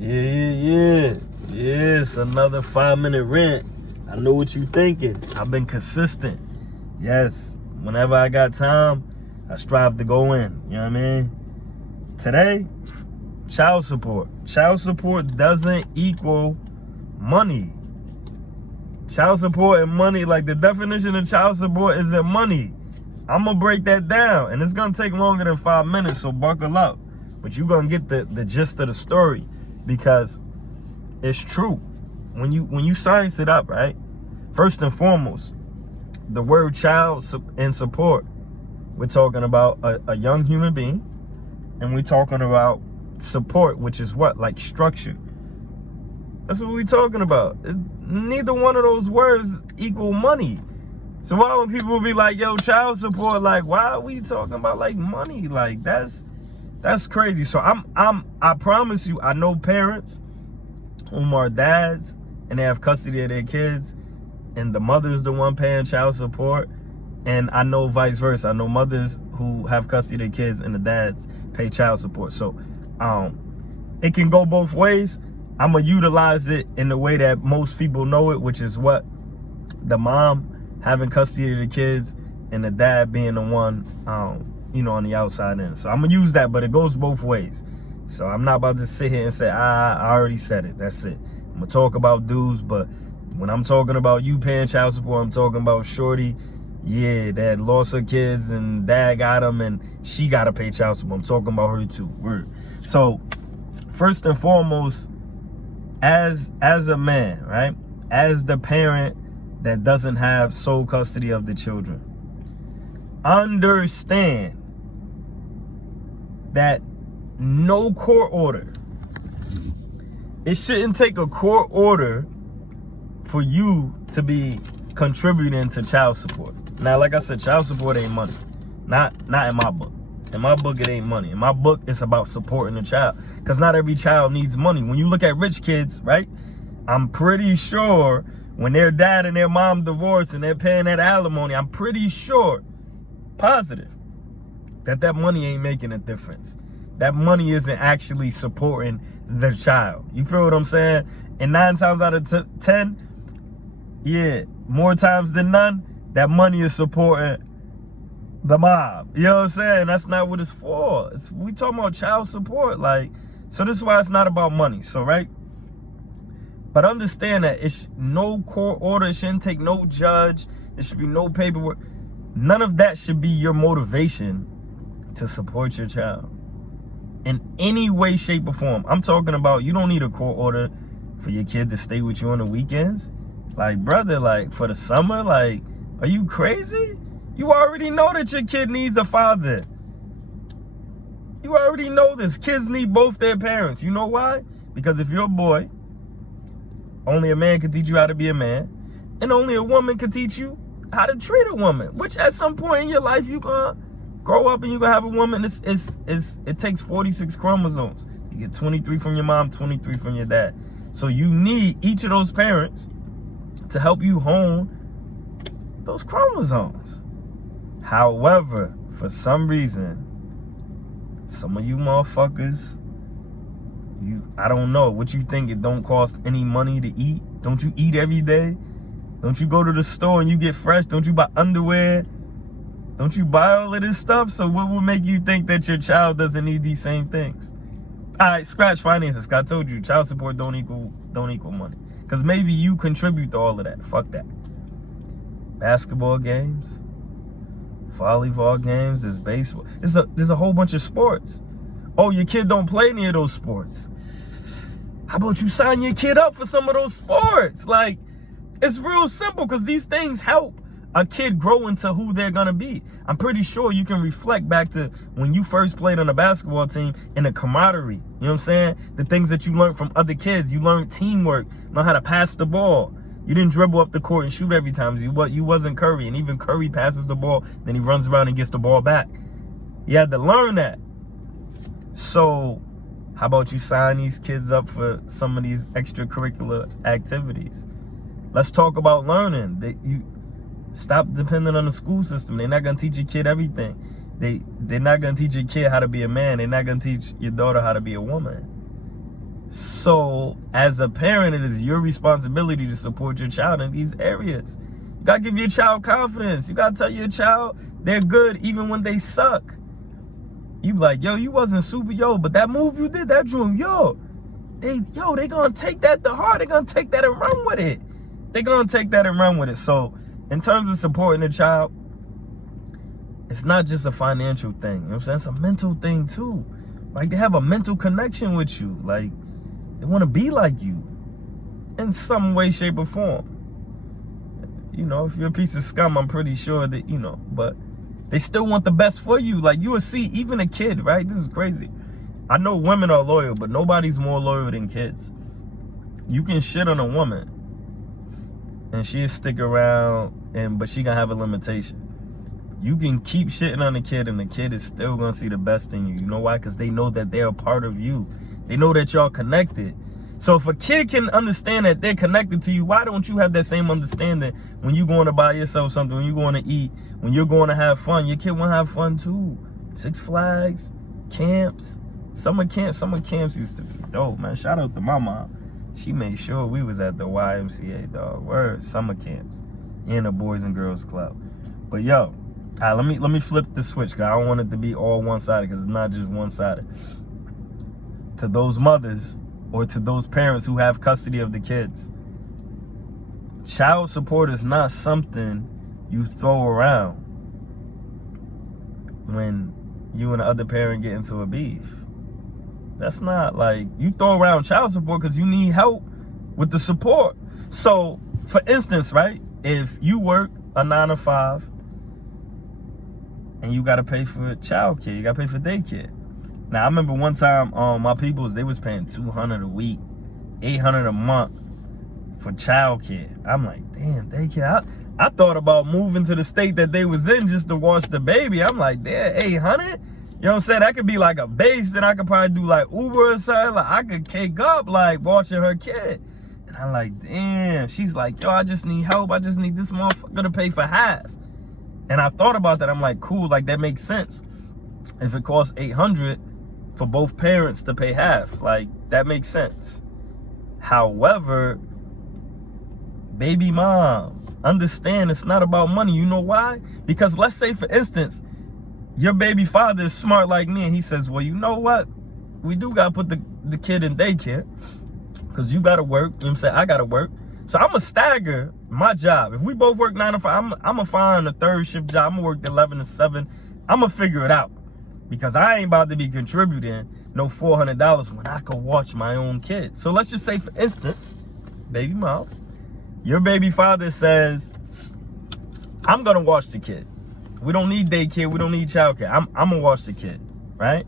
Yeah. It's another 5-minute rant. I know what you thinking. I've been consistent. Yes, whenever I got time, I strive to go in. You know what I mean? Today, child support. Child support doesn't equal money. Child support and money, like the definition of child support isn't money. I'm going to break that down, and it's going to take longer than 5 minutes, so buckle up. But you're going to get the gist of the story, because it's true. When you science it up, right? First and foremost, the word child and support, we're talking about a young human being, and we're talking about support, which is what? Like structure. That's what we're talking about. Neither one of those words equal money. So why when people be like, yo, child support, like, why are we talking about like money? Like, that's crazy. So I promise you, I know parents whom are dads and they have custody of their kids, and the mother's the one paying child support. And I know vice versa. I know mothers who have custody of their kids and the dads pay child support. So it can go both ways. I'm going to utilize it in the way that most people know it, which is what? The mom having custody of the kids and the dad being the one, on the outside end. So I'm going to use that, but it goes both ways. So I'm not about to sit here and say, I already said it. That's it. I'm going to talk about dudes, but when I'm talking about you paying child support, I'm talking about shorty, yeah, that lost her kids and dad got them and she got to pay child support. I'm talking about her too. Word. So first and foremost, as a man, right? As the parent that doesn't have sole custody of the children, understand that no court order, it shouldn't take a court order for you to be contributing to child support. Now, like I said, child support ain't money. Not in my book. In my book, it ain't money. In my book, it's about supporting the child. Because not every child needs money. When you look at rich kids, right? I'm pretty sure when their dad and their mom divorce and they're paying that alimony, I'm pretty sure, positive, that money ain't making a difference. That money isn't actually supporting the child. You feel what I'm saying? And 9 times out of 10, yeah, more times than none, that money is supporting the mob. You know what I'm saying? That's not what it's for. We talking about child support. Like, so this is why it's not about money. So, right? But understand that it's no court order. It shouldn't take no judge. There should be no paperwork. None of that should be your motivation to support your child in any way, shape, or form. I'm talking about you don't need a court order for your kid to stay with you on the weekends. Like, brother, like, for the summer, like, are you crazy? You already know that your kid needs a father. You already know this. Kids need both their parents. You know why? Because if you're a boy, only a man can teach you how to be a man, and only a woman can teach you how to treat a woman, which at some point in your life, you're going to grow up and you're going to have a woman. It takes 46 chromosomes. You get 23 from your mom, 23 from your dad. So you need each of those parents to help you hone those chromosomes. However, for some reason, some of you motherfuckers, I don't know what you think. It don't cost any money to eat. Don't you eat every day? Don't you go to the store and you get fresh? Don't you buy underwear? Don't you buy all of this stuff? So what would make you think that your child doesn't need these same things? All right, scratch finances. I told you, child support don't equal money. Because maybe you contribute to all of that. Fuck that. Basketball games, volleyball games, there's baseball. There's a whole bunch of sports. Oh, your kid don't play any of those sports. How about you sign your kid up for some of those sports? Like, it's real simple, because these things help a kid grow into who they're going to be. I'm pretty sure you can reflect back to when you first played on a basketball team and the camaraderie. You know what I'm saying? The things that you learned from other kids. You learned teamwork, know how to pass the ball. You didn't dribble up the court and shoot every time. You wasn't Curry, and even Curry passes the ball, then he runs around and gets the ball back. You had to learn that. So how about you sign these kids up for some of these extracurricular activities? Let's talk about learning. You stop depending on the school system. They're not going to teach your kid everything. They're not going to teach your kid how to be a man. They're not going to teach your daughter how to be a woman. So as a parent, it is your responsibility to support your child in these areas. You gotta give your child confidence. You gotta tell your child they're good even when they suck. You be like, yo, you wasn't super, yo, but that move you did, that dream, they gonna take that to heart. They gonna take that and run with it. They gonna take that and run with it. So in terms of supporting the child, it's not just a financial thing. You know what I'm saying? It's a mental thing too. Like, they have a mental connection with you. Like, they want to be like you in some way, shape, or form. You know, if you're a piece of scum, I'm pretty sure that, you know, but they still want the best for you. Like, you will see, even a kid, right? This is crazy. I know women are loyal, but nobody's more loyal than kids. You can shit on a woman and she'll stick around, but she gonna have a limitation. You can keep shitting on a kid and the kid is still gonna see the best in you. You know why? Because they know that they're a part of you. They know that y'all connected. So if a kid can understand that they're connected to you, why don't you have that same understanding when you're going to buy yourself something, when you're going to eat, when you're going to have fun? Your kid want to have fun too. Six Flags, camps, summer camps used to be dope, man. Shout out to my mom. She made sure we was at the YMCA, dog. Word, summer camps in a Boys and Girls Club. But yo, all right, let me flip the switch, because I don't want it to be all one-sided, because it's not just one-sided. To those mothers or to those parents who have custody of the kids, child support is not something you throw around when you and the other parent get into a beef. That's not like, you throw around child support because you need help with the support. So, for instance, right, if you work a 9 to 5 and you got to pay for childcare, you got to pay for daycare. Now, I remember one time, my peoples, they was paying $200 a week, $800 a month for childcare. I'm like, damn, daycare. I thought about moving to the state that they was in just to watch the baby. I'm like, damn, $800? You know what I'm saying? That could be like a base, then I could probably do like Uber or something. Like, I could cake up like watching her kid. And I'm like, damn. She's like, yo, I just need help. I just need this motherfucker to pay for half. And I thought about that. I'm like, cool, like that makes sense. If it costs $800 for both parents to pay half, like that makes sense. However, baby mom, understand it's not about money. You know why? Because let's say, for instance, your baby father is smart like me and he says, well, you know what? We do got to put the kid in daycare because you got to work. You know what I'm saying? I got to work. So I'm going to stagger my job. If we both work 9 to 5, I'm going to find a third shift job. I'm going to work 11 to 7. I'm going to figure it out because I ain't about to be contributing no $400 when I could watch my own kid. So let's just say, for instance, baby mom, your baby father says, I'm going to watch the kid. We don't need daycare. We don't need childcare. I'm going to watch the kid, right?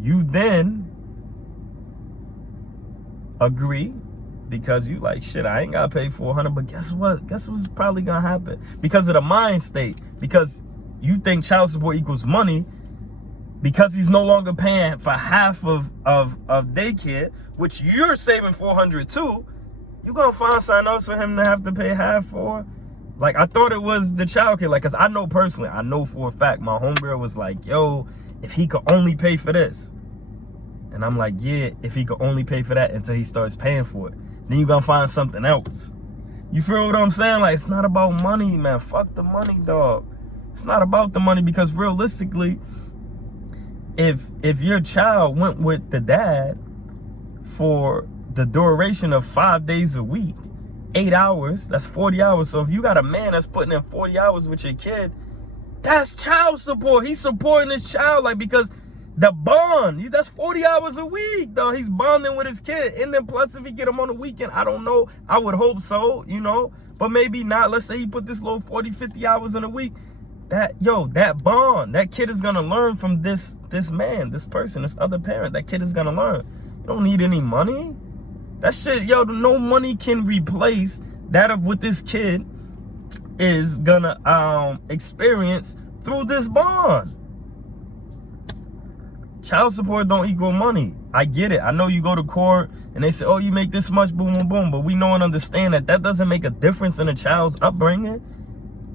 You then agree because you like, shit, I ain't got to pay $400. But guess what? Guess what's probably going to happen? Because of the mind state. Because you think child support equals money. Because he's no longer paying for half of daycare, which you're saving $400 too. You're going to find something else for him to have to pay half for. Like, I thought it was the childcare. Like, because I know personally, I know for a fact, my homegirl was like, yo, if he could only pay for this. And I'm like, yeah, if he could only pay for that until he starts paying for it. Then you're going to find something else. You feel what I'm saying? Like, it's not about money, man. Fuck the money, dog. It's not about the money because realistically, if your child went with the dad for the duration of 5 days a week, 8 hours, that's 40 hours. So if you got a man that's putting in 40 hours with your kid, that's child support. He's supporting his child, like, because the bond, that's 40 hours a week, though. He's bonding with his kid. And then plus, if he get him on the weekend, I don't know. I would hope so, you know, but maybe not. Let's say he put this little 40, 50 hours in a week. That bond, that kid is going to learn from this man, this person, this other parent. That kid is going to learn. You don't need any money. That shit, yo, no money can replace that of what this kid is gonna experience through this bond. Child support don't equal money. I get it. I know you go to court and they say, oh, you make this much, boom, boom, boom. But we know and understand that doesn't make a difference in a child's upbringing.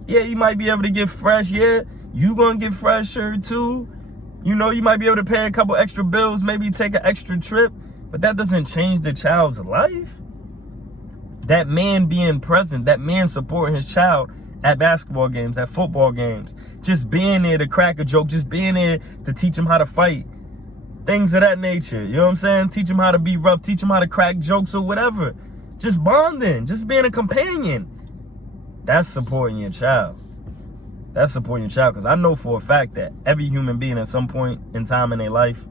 Yeah, you might be able to get fresh. Yeah, you gonna get fresher too. You know, you might be able to pay a couple extra bills, maybe take an extra trip, but that doesn't change the child's life. That man being present, that man supporting his child at basketball games, at football games, just being there to crack a joke, just being there to teach him how to fight, things of that nature. You know what I'm saying? Teach him how to be rough, teach him how to crack jokes or whatever. Just bonding, just being a companion. That's supporting your child. That's supporting your child, because I know for a fact that every human being at some point in time in their life,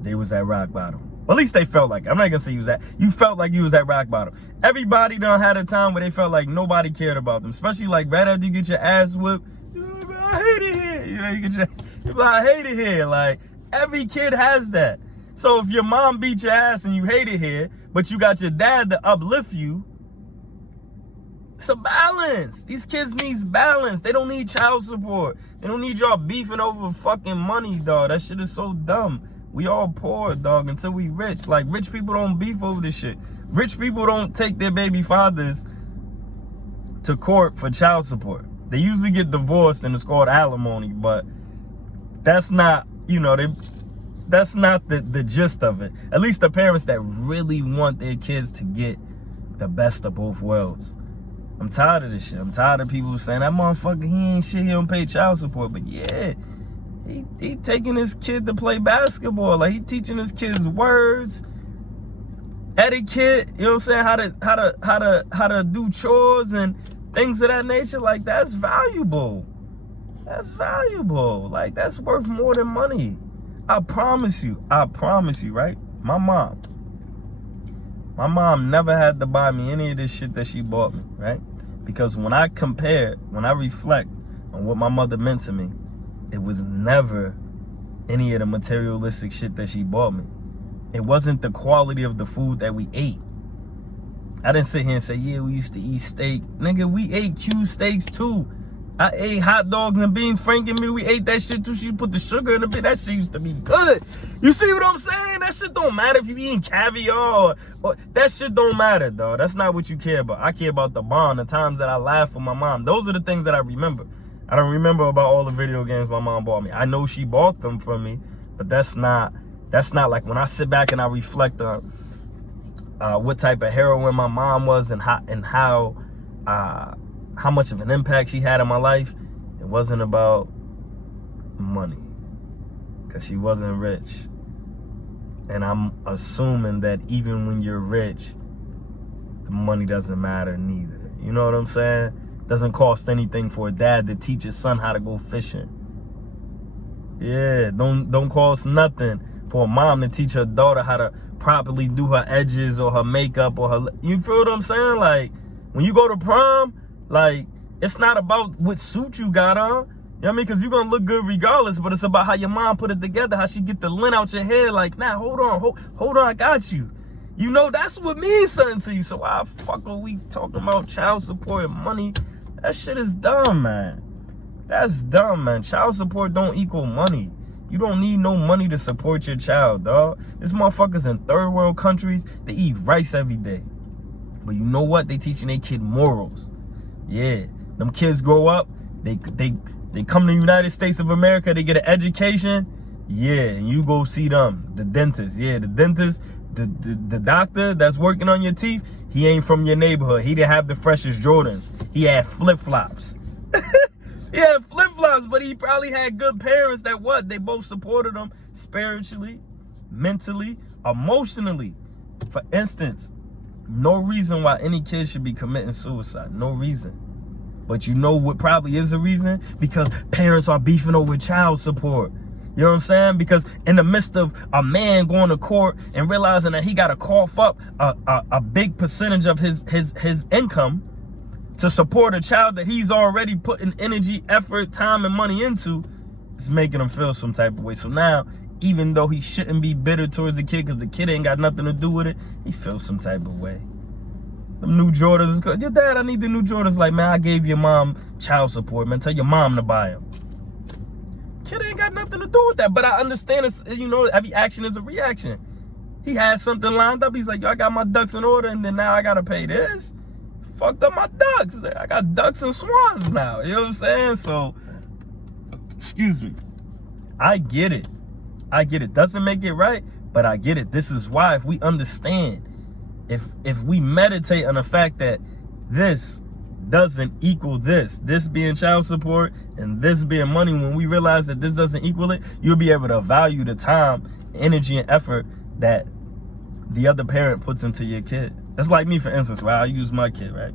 they was at rock bottom. Well, at least they felt like it. I'm not gonna say you felt like you was at rock bottom. Everybody done had a time where they felt like nobody cared about them, especially like right after you get your ass whipped. You're like, I hate it here. You know, you're like, I hate it here. Like, every kid has that. So if your mom beat your ass and you hate it here, but you got your dad to uplift you, it's a balance. These kids need balance. They don't need child support. They don't need y'all beefing over fucking money, dog. That shit is so dumb. We all poor, dog, until we rich. Like, rich people don't beef over this shit. Rich people don't take their baby fathers to court for child support. They usually get divorced and it's called alimony, but that's not, you know, that's not the gist of it. At least the parents that really want their kids to get the best of both worlds. I'm tired of this shit. I'm tired of people saying, that motherfucker, he ain't shit, he don't pay child support. But yeah, he taking his kid to play basketball. Like, he teaching his kids words, etiquette, you know what I'm saying, how to do chores and things of that nature. Like, that's valuable. That's valuable. Like, that's worth more than money. I promise you, right? My mom never had to buy me any of this shit that she bought me, right? Because when I reflect on what my mother meant to me, it was never any of the materialistic shit that she bought me. It wasn't the quality of the food that we ate. I didn't sit here and say, yeah, we used to eat steak. Nigga, we ate cube steaks too. I ate hot dogs and beans, Frank and me, we ate that shit too. She put the sugar in a bit. That shit used to be good. You see what I'm saying? That shit don't matter if you eating caviar or that shit don't matter, dog. That's not what you care about. I care about the bond, the times that I laughed with my mom. Those are the things that I remember. I don't remember about all the video games my mom bought me. I know she bought them for me, but that's not like when I sit back and I reflect on what type of heroine my mom was and how much of an impact she had on my life. It wasn't about money, because she wasn't rich. And I'm assuming that even when you're rich, the money doesn't matter neither. You know what I'm saying? Doesn't cost anything for a dad to teach his son how to go fishing. Yeah, don't cost nothing for a mom to teach her daughter how to properly do her edges or her makeup or her, you feel what I'm saying? Like, when you go to prom, like, it's not about what suit you got on. You know what I mean? Because you're going to look good regardless, but it's about how your mom put it together, how she get the lint out your hair. Like, nah, hold on, I got you. You know, that's what means something to you. So why the fuck are we talking about child support and money? That shit is dumb, man. That's dumb, man. Child support don't equal money. You don't need no money to support your child, dog. This motherfuckers in third world countries, they eat rice every day. But you know what? They teaching their kid morals. Yeah, them kids grow up, they come to the United States of America, they get an education. Yeah, and you go see them, the dentist. Yeah, the dentist, the doctor that's working on your teeth, he ain't from your neighborhood. He didn't have the freshest Jordans. He had flip-flops. He had flip-flops, but he probably had good parents that what? They both supported him spiritually, mentally, emotionally. For instance, no reason why any kid should be committing suicide. No reason. But you know what probably is a reason? Because parents are beefing over child support. You know what I'm saying? Because in the midst of a man going to court and realizing that he got to cough up a big percentage of his income to support a child that he's already putting energy, effort, time, and money into, it's making him feel some type of way. So now, even though he shouldn't be bitter towards the kid because the kid ain't got nothing to do with it, he feels some type of way. Them new Jordans is good. Your dad, I need the new Jordans. Like, man, I gave your mom child support, man. Tell your mom to buy them. Kid ain't got nothing to do with that. But I understand, it's, you know, every action is a reaction. He had something lined up. He's like, yo, I got my ducks in order, and then now I got to pay this. Fucked up my ducks. I got ducks and swans now. You know what I'm saying? So, Excuse me. I get it. Doesn't make it right, but I get it. This is why, if we understand, if we meditate on the fact that this doesn't equal this being child support and this being money, when we realize that this doesn't equal it, you'll be able to value the time, energy, and effort that the other parent puts into your kid. That's like me, for instance, right? I use my kid, right?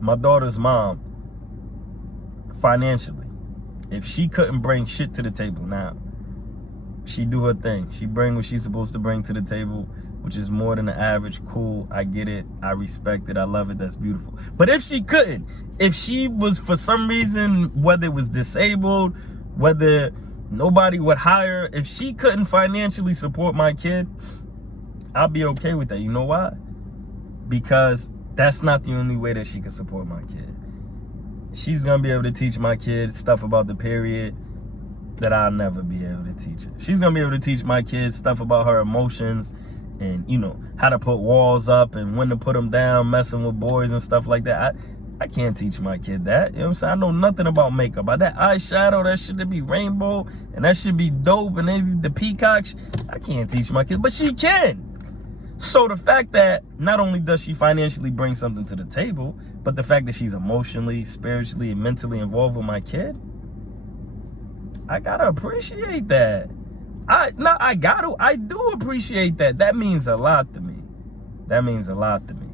My daughter's mom, financially, if she couldn't bring shit to the table now, she do her thing. She bring what she's supposed to bring to the table, which is more than the average. Cool, I get it. I respect it. I love it. That's beautiful. But if she couldn't, if she was, for some reason, whether it was disabled, whether nobody would hire, if she couldn't financially support my kid, I'll be okay with that. You know why? Because that's not the only way that she can support my kid. She's going to be able to teach my kid stuff about the period that I'll never be able to teach her. She's going to be able to teach my kids stuff about her emotions and, you know, how to put walls up and when to put them down, messing with boys and stuff like that. I can't teach my kid that. You know what I'm saying? I know nothing about makeup. By that eyeshadow, that should be rainbow, and that should be dope, and then the peacocks, I can't teach my kid, but she can. So the fact that not only does she financially bring something to the table, but the fact that she's emotionally, spiritually, and mentally involved with my kid, I gotta appreciate that. I do appreciate that. That means a lot to me. That means a lot to me.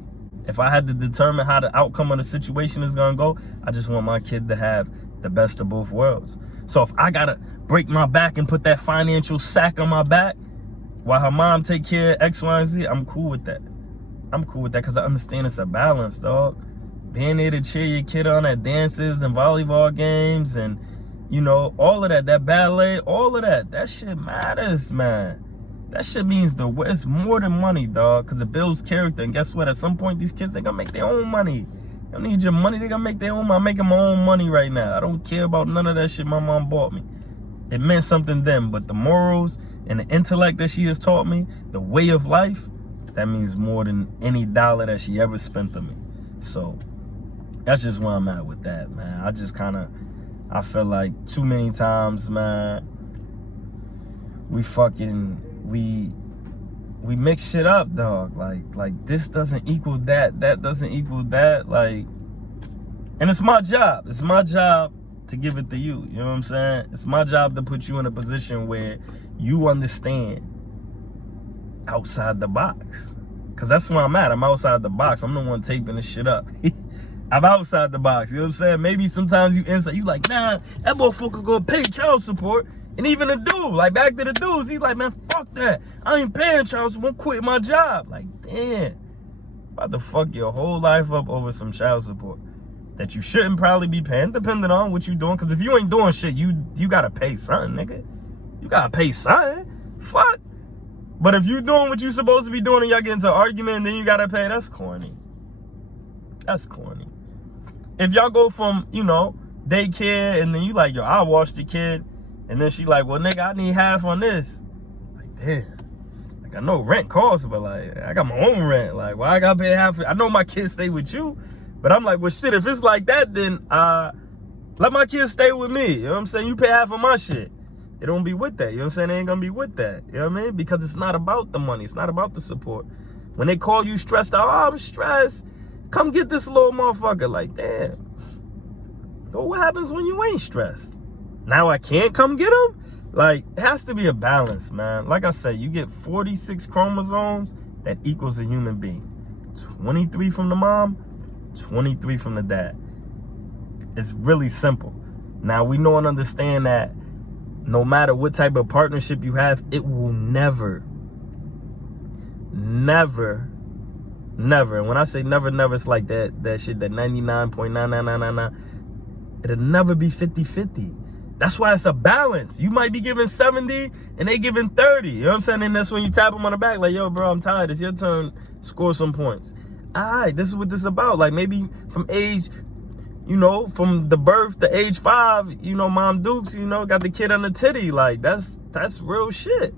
If I had to determine how the outcome of the situation is gonna go, I just want my kid to have the best of both worlds. So if I gotta break my back and put that financial sack on my back while her mom take care of X, Y, and Z, I'm cool with that. I'm cool with that because I understand it's a balance, dog. Being there to cheer your kid on at dances and volleyball games and, you know, all of that ballet, all of that shit matters, man. That shit means it's more than money, dog, because it builds character. And guess what? At some point, these kids, they're going to make their own money. They don't need your money. They're going to make their own money. I'm making my own money right now. I don't care about none of that shit my mom bought me. It meant something then, but the morals and the intellect that she has taught me, the way of life, that means more than any dollar that she ever spent on me. So that's just where I'm at with that, man. I feel like too many times, man, we mix shit up, dog. Like this doesn't equal that doesn't equal that. Like, and it's my job. It's my job to give it to you. You know what I'm saying? It's my job to put you in a position where you understand outside the box. Cause that's where I'm at. I'm outside the box. I'm the one taping this shit up. I'm outside the box. You know what I'm saying? Maybe sometimes you inside, you like, nah, that motherfucker gonna pay child support. And even the dude, like back to the dudes, he's like, man, fuck that. I ain't paying child support. I'm quitting my job. Like, damn. About to fuck your whole life up over some child support that you shouldn't probably be paying, depending on what you doing. Because if you ain't doing shit, you gotta pay something, nigga. You gotta pay something. Fuck. But if you doing what you supposed to be doing and y'all get into an argument and then you gotta pay, that's corny. That's corny. If y'all go from, you know, daycare and then you like, yo, I'll watch the kid. And then she like, well, nigga, I need half on this. Like, damn. Like, I know rent costs, but like, I got my own rent. Like, why I gotta pay half? I know my kids stay with you. But I'm like, well, shit, if it's like that, then let my kids stay with me. You know what I'm saying? You pay half of my shit. They don't be with that. You know what I'm saying? They ain't gonna be with that. You know what I mean? Because it's not about the money. It's not about the support. When they call you stressed out, oh, I'm stressed. Come get this little motherfucker. Like, damn. But what happens when you ain't stressed? Now I can't come get them? Like, it has to be a balance, man. Like I said, you get 46 chromosomes, that equals a human being. 23 from the mom, 23 from the dad. It's really simple. Now, we know and understand that no matter what type of partnership you have, it will never, and when I say never, it's like that shit, that 99.99999, it'll never be 50-50. That's why it's a balance. You might be giving 70 and they giving 30. You know what I'm saying? And that's when you tap them on the back like, yo, bro, I'm tired. It's your turn. Score some points. All right, this is what this is about. Like maybe from age, you know, from the birth to age 5, you know, Mom Dukes, you know, got the kid on the titty. Like that's real shit.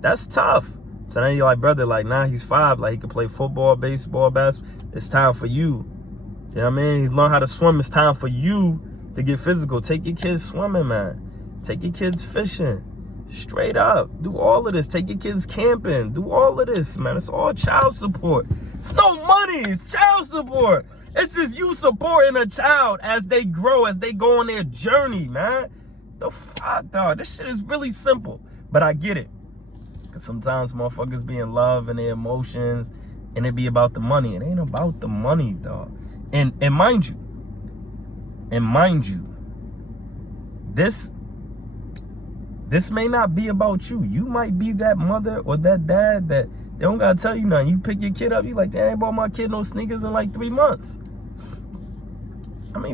That's tough. So then you're like, brother, like, nah, he's 5. Like he can play football, baseball, basketball. It's time for you. You know what I mean? He learn how to swim. It's time for you to get physical. Take your kids swimming, man. Take your kids fishing. Straight up. Do all of this. Take your kids camping. Do all of this, man. It's all child support. It's no money. It's child support. It's just you supporting a child as they grow, as they go on their journey, man. The fuck, dog? This shit is really simple. But I get it. Because sometimes motherfuckers be in love and their emotions, and it be about the money. It ain't about the money, dog. And mind you, this may not be about you. You might be that mother or that dad that they don't gotta tell you nothing. You pick your kid up, you like, they ain't bought my kid no sneakers in like 3 months.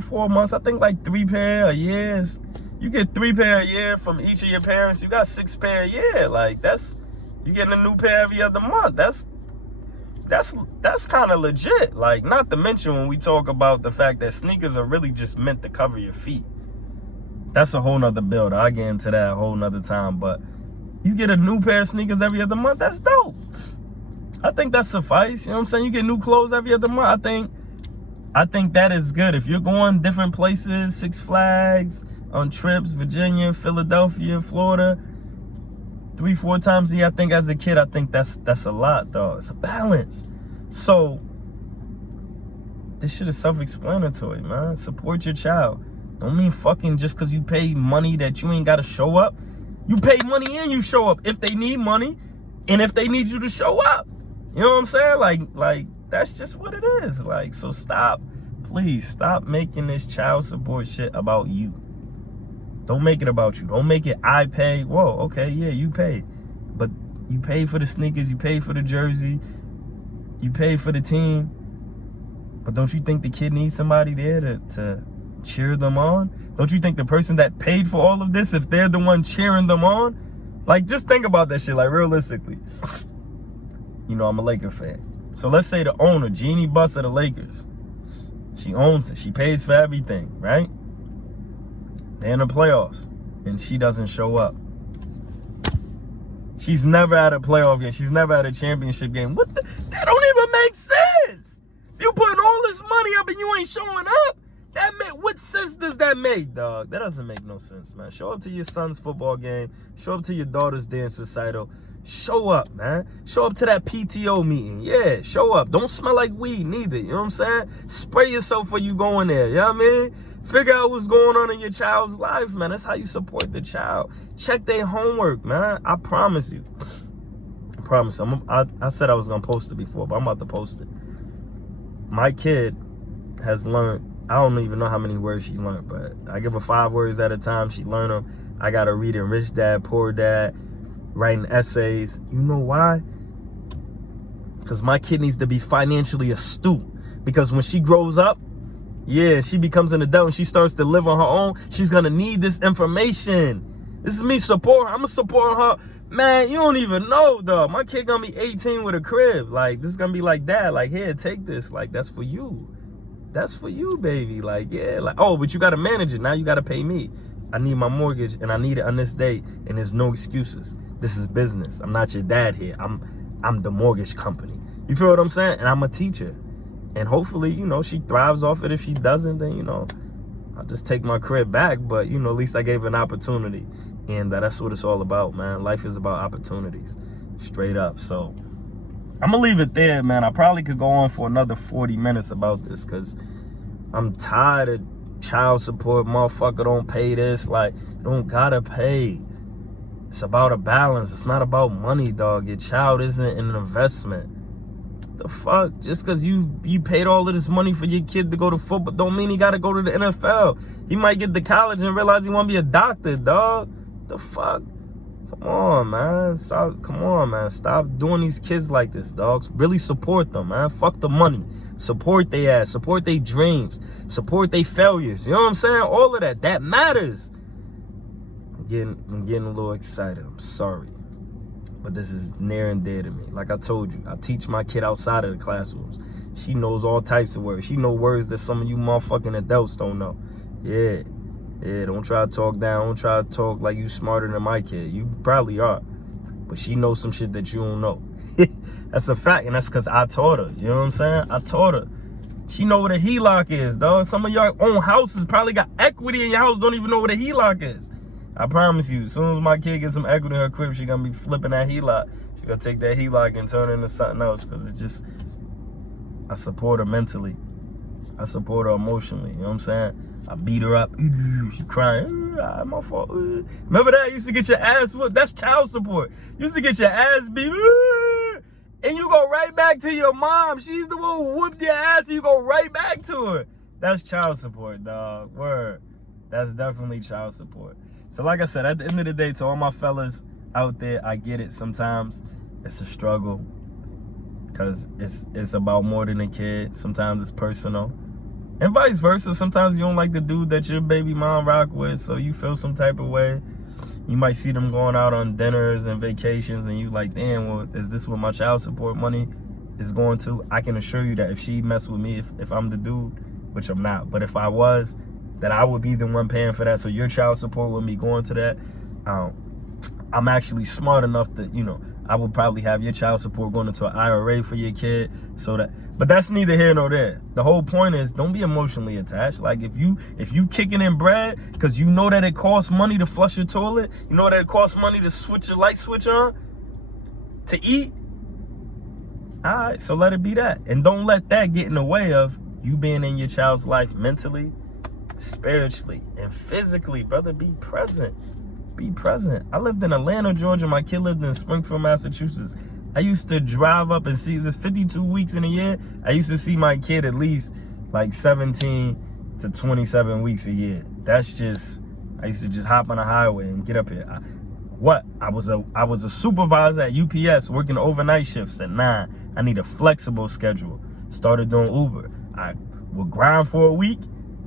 4 months. I think like 3 pair a year. You get 3 pair a year from each of your parents. You got 6 pair a year. Like you getting a new pair every other month. That's kind of legit. Like, not to mention when we talk about the fact that sneakers are really just meant to cover your feet. That's a whole nother build. I'll get into that a whole nother time. But you get a new pair of sneakers every other month. That's dope. I think that suffice. You know what I'm saying? You get new clothes every other month. I think that is good. If you're going different places, Six Flags, on trips, Virginia, Philadelphia, Florida, 3-4 times a year, I think as a kid, I think that's a lot, though. It's a balance. So this shit is self-explanatory, man. Support your child. Don't mean fucking just because you pay money that you ain't got to show up. You pay money and you show up if they need money and if they need you to show up. You know what I'm saying? Like that's just what it is. Like, so please stop making this child support shit about you. Don't make it about you. Don't make it I pay. Whoa, okay, yeah, you pay. But you pay for the sneakers, you pay for the jersey, you pay for the team. But don't you think the kid needs somebody there to cheer them on? Don't you think the person that paid for all of this, if they're the one cheering them on? Like, just think about that shit, like, realistically. You know, I'm a Laker fan. So let's say the owner, Jeannie Buss of the Lakers, she owns it. She pays for everything, right? They're in the playoffs, and she doesn't show up. She's never at a playoff game. She's never at a championship game. That don't even make sense. You putting all this money up and you ain't showing up? What sense does that make, dog? That doesn't make no sense, man. Show up to your son's football game. Show up to your daughter's dance recital. Show up, man. Show up to that PTO meeting. Yeah, show up. Don't smell like weed neither. You know what I'm saying? Spray yourself before you go in there. You know what I mean? Figure out what's going on in your child's life, man. That's how you support the child. Check their homework, man. I promise you. I promise you. I said I was going to post it before, but I'm about to post it. My kid has learned, I don't even know how many words she learned, but I give her 5 words at a time. She learned them. I got her reading Rich Dad, Poor Dad, writing essays. You know why? Because my kid needs to be financially astute. Because when she grows up, yeah, she becomes an adult and she starts to live on her own, she's going to need this information. This is me supporting her. I'm going to support her. Man, you don't even know, though. My kid going to be 18 with a crib. Like, this is going to be like, Dad, like, here, take this. Like, that's for you. That's for you, baby. Like, yeah. Like, oh, but you got to manage it. Now you got to pay me. I need my mortgage and I need it on this date. And there's no excuses. This is business. I'm not your dad here. I'm the mortgage company. You feel what I'm saying? And I'm a teacher. And hopefully, you know, she thrives off it. If she doesn't, then, you know, I'll just take my crib back. But, you know, at least I gave her an opportunity. And that's what it's all about, man. Life is about opportunities. Straight up. So I'm going to leave it there, man. I probably could go on for another 40 minutes about this because I'm tired of child support. Motherfucker don't pay this. Like, don't gotta pay. It's about a balance. It's not about money, dog. Your child isn't an investment. The fuck? Just because you paid all of this money for your kid to go to football don't mean he got to go to the NFL. He might get to college and realize he want to be a doctor, dog. The fuck? Come on, man. Stop doing these kids like this, dogs. Really support them, man. Fuck the money. Support their ass. Support their dreams. Support their failures. You know what I'm saying? All of that. That matters. I'm getting a little excited. I'm sorry. But this is near and dear to me. Like I told you, I teach my kid outside of the classrooms. She knows all types of words. She knows words that some of you motherfucking adults don't know. Yeah, don't try to talk down. Don't try to talk like you smarter than my kid. You probably are. But she knows some shit that you don't know. That's a fact, and that's because I taught her. You know what I'm saying? I taught her. She know what a HELOC is, dog. Some of y'all own houses probably got equity in your house, don't even know what a HELOC is. I promise you, as soon as my kid gets some equity in her crib, she gonna be flipping that HELOC. She gonna take that HELOC and turn it into something else, because it just, I support her mentally. I support her emotionally, you know what I'm saying? I beat her up, she crying, my fault. Remember that? You used to get your ass whooped. That's child support. You used to get your ass beat, and you go right back to your mom. She's the one who whooped your ass, and you go right back to her. That's child support, dog. Word. That's definitely child support. So like I said, at the end of the day, to all my fellas out there, I get it. Sometimes it's a struggle because it's about more than a kid. Sometimes it's personal. And vice versa. Sometimes you don't like the dude that your baby mom rock with, so you feel some type of way. You might see them going out on dinners and vacations, and you like, damn, well, is this what my child support money is going to? I can assure you that if she messed with me, if I'm the dude, which I'm not, but if I was, that I would be the one paying for that. So your child support would be going to that. I'm actually smart enough that, you know, I would probably have your child support going into an IRA for your kid, so that, but that's neither here nor there. The whole point is, don't be emotionally attached. Like if you kicking in bread because you know that it costs money to flush your toilet, you know that it costs money to switch your light switch on, to eat, all right, so let it be that. And don't let that get in the way of you being in your child's life mentally, spiritually, and physically. Brother, be present. Be present. I lived in Atlanta, Georgia. My kid lived in Springfield, Massachusetts. I used to drive up and see, there's 52 weeks in a year. I used to see my kid at least like 17 to 27 weeks a year. That's just, I used to just hop on the highway and get up here. I was a supervisor at UPS working overnight shifts at 9. I need a flexible schedule. Started doing Uber. I would grind for a week.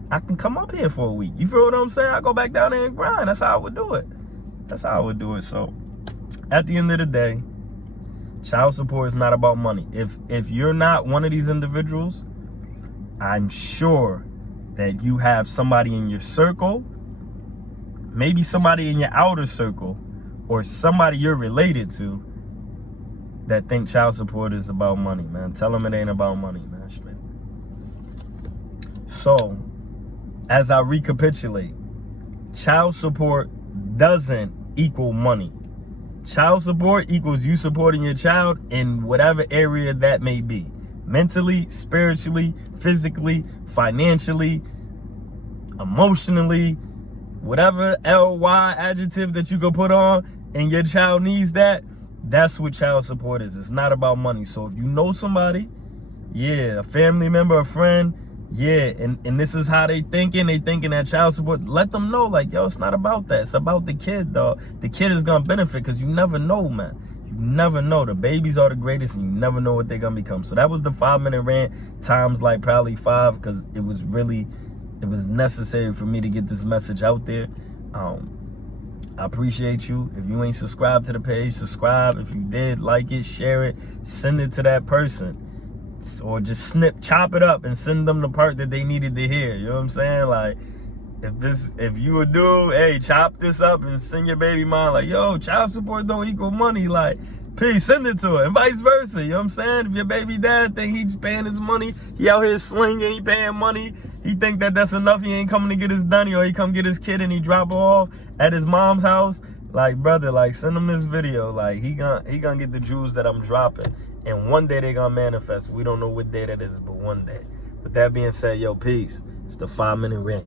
I can come up here for a week. You feel what I'm saying? I go back down there and grind. That's how I would do it. That's how I would do it. So at the end of the day, child support is not about money. If you're not one of these individuals, I'm sure that you have somebody in your circle, maybe somebody in your outer circle, or somebody you're related to that think child support is about money, man. Tell them it ain't about money, man. Straight. So, as I recapitulate, child support doesn't equal money. Child support equals you supporting your child in whatever area that may be. Mentally, spiritually, physically, financially, emotionally, whatever LY adjective that you can put on, and your child needs that, that's what child support is. It's not about money. So if you know somebody, yeah, a family member, a friend, yeah, and this is how they thinking that child support, let them know, like, yo, it's not about that. It's about the kid, dog. The kid is gonna benefit, because you never know, man. You never know. The babies are the greatest, and you never know what they're gonna become. So that was the 5-minute rant times like probably 5, because it was necessary for me to get this message out there. I appreciate you. If you ain't subscribed to the page, subscribe. If you did, like it, share it, send it to that person. Or just chop it up and send them the part that they needed to hear. You know what I'm saying? Like, if you a dude, hey, chop this up and send your baby mom, like, yo, child support don't equal money. Like, peace, send it to her, and vice versa. You know what I'm saying? If your baby dad think he's paying his money, he out here slinging, he paying money, he think that that's enough, he ain't coming to get his dunny, or he come get his kid and he drop her off at his mom's house, like, brother, like, send him this video. Like, he gonna get the jewels that I'm dropping. And one day they gonna manifest. We don't know what day that is, but one day. With that being said, yo, peace. It's the 5-minute rant.